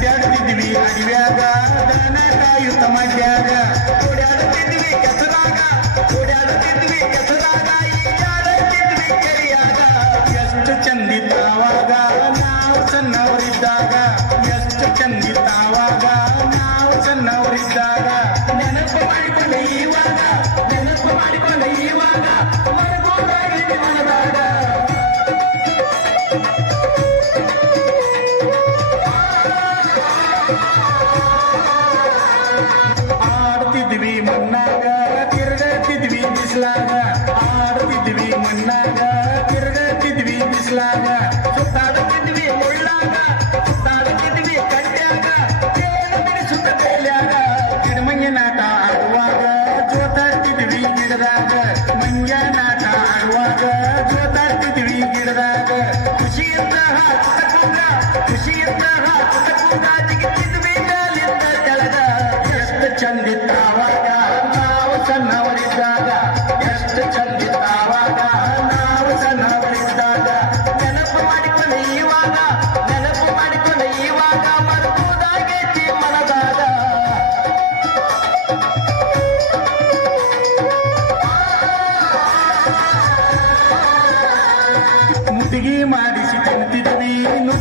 ಅಡ್ಡಾಡ್ತಿದ್ವಿ ಅಡವ್ಯಾಗ ದನ ಕಾಯುತ್ತ ಮಡ್ಯಾಗ ಮಾಡಿಸಿ ತಂತಿದ ನೀನು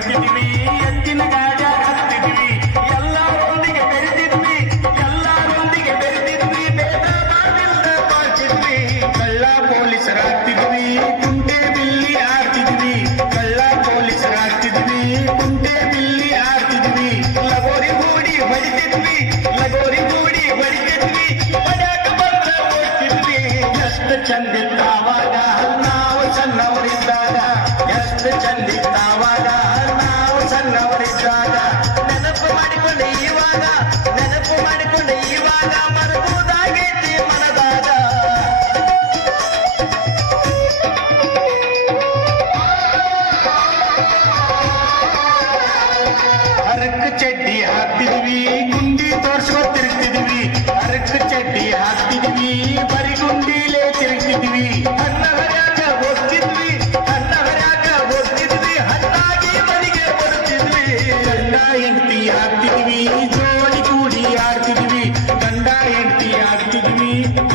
ಕಟ್ಟಿದ್ವಿ ಎಲ್ಲರೊಂದಿಗೆ ಎಲ್ಲರೊಂದಿಗೆ ಕಳ್ಳ ಪೊಲೀಸರಾಗ್ತಿದ್ವಿ, ಕುಂಟೆ ಬಿಲ್ಲಿ ಆಡ್ತಿದ್ವಿ ಕಳ್ಳ ಪೊಲೀಸರಾಗ್ತಿದ್ವಿ, ಕುಂಟೆ ಬಿಲ್ಲಿ ಆಡ್ತಿದ್ವಿ ಲಗೋರಿ ಗೋಡಿ ಬಡಿತಿದ್ವಿ ಲಗೋರಿ ಗೋಡಿ ಬಡಿತಿದ್ವಿ ಪಡಾಕ ಬಂದ ಓಡ್ತಿದ್ವಿ ಅಷ್ಟು ಚಂದಿತ್ತ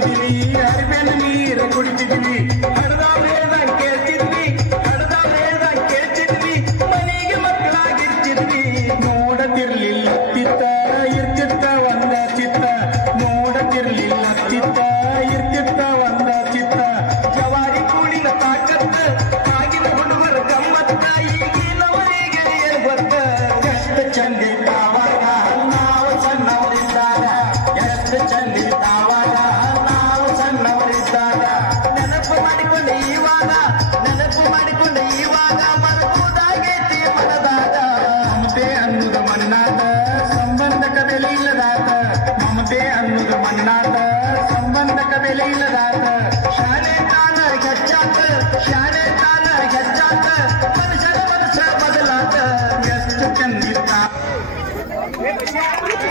കളിച്ചിട്ടിനി അറിവേണ്ട നീര കുടിച്ചിട്ടിനി അടുതാവേദം കേട്ടിട്ടിനി അടുതാവേദം കേട്ടിട്ടിനി മനീക മക്കളാകിച്ചിട്ടിനി മൂടത്തിരലിൽ തിത്തായിരത്തി